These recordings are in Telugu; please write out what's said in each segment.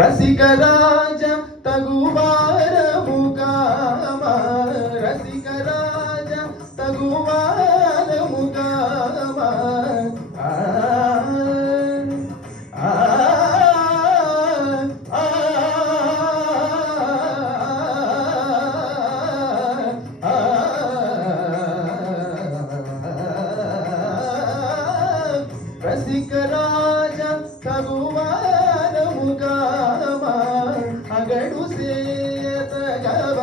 రసిక రాజ తగువారము కామ రసిక రాజ తగువారము కామ రసిక రాజ తగువారము కామ అగడు సేతగవ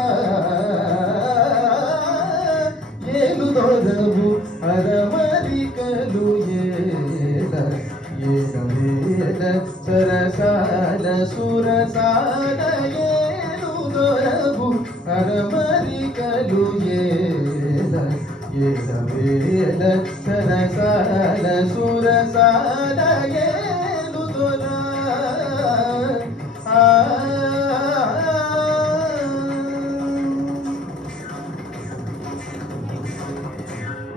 ఏలు దొరవు అరమరికలు ఏల ఏల సరసాల సురసాల ఏలు దొరవు అరమరికలు ఏల ఏల సరసాల సురసాల ఏలు దొర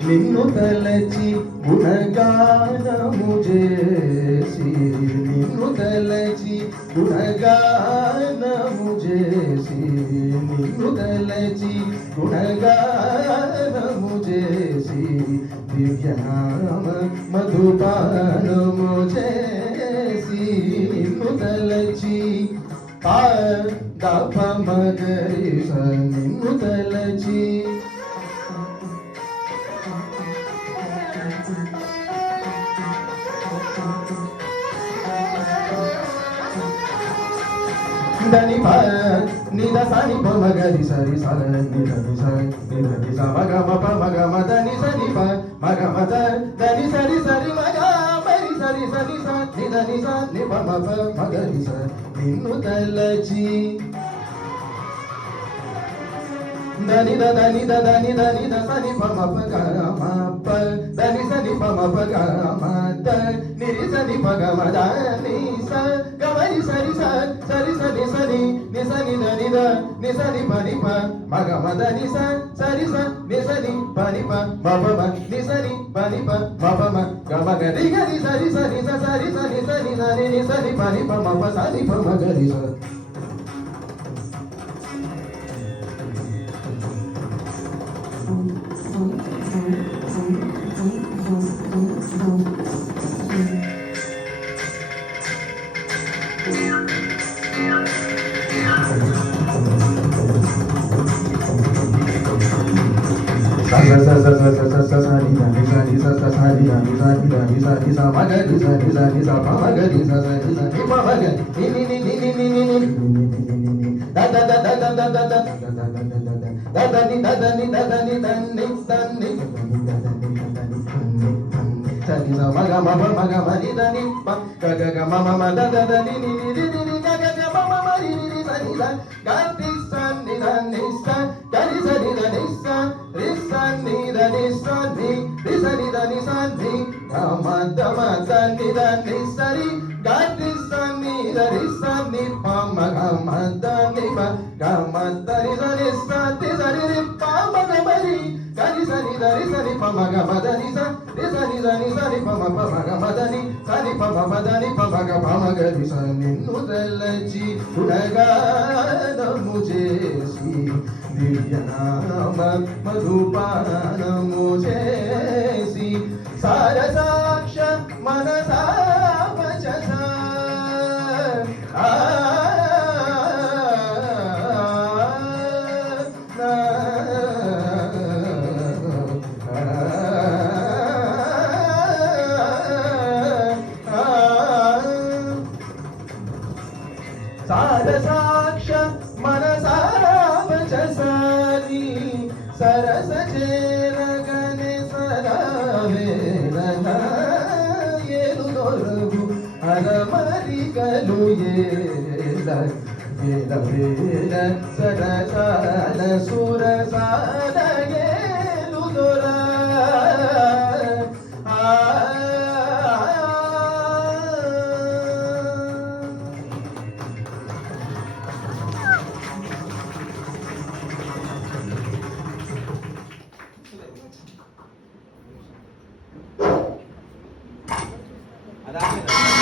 నిన్ను తలచి గుణగానము చేసి నిన్ను తలచి గుణగానము చేసి నిన్ను తలచి గుణగానము చేసి దివ్యనామ మధుపానము చేసి నిన్ను తలచి దప మగరి నిన్ను తలచి దని నిద సని ప మగరి సరి సల నిద స మగ మ ప మగ మ దని సని ప మగ మ దని సరి సరి మగ మరి సరి సరి స నిద ని స ని ప మ ప మగరి స నిన్ను తలచి దని దని దని దని ద సని ప మ ప గ మ ప దని సని ప మ ప గ మ ద ని రి సని ప గ మ ద ని స గ మ రి సరి స సరి సని సని ని సని దని ద ని సని ప ని ప మ గ మ ద ని స సరి స ని సని ప ని ప మ ప మ ని సని ప ని ప మ ప మ గ మ గ రి గ రి సరి సని స సరి సని సని సని ని సని ప ని ప మ ప స ని ప మ గ రి స నిన్ను తలచి గుణగానము చేసి దివ్యనామ మధుపానము చేసి సారసాక్ష మనసావచస సారసాక్ష మనసావచసాని సరస చేరగనే సరవేరన ఏలు దొరవు అరమరికలు ఏల వేల వేల సరసాల సురసాల ఏలు దొర Ada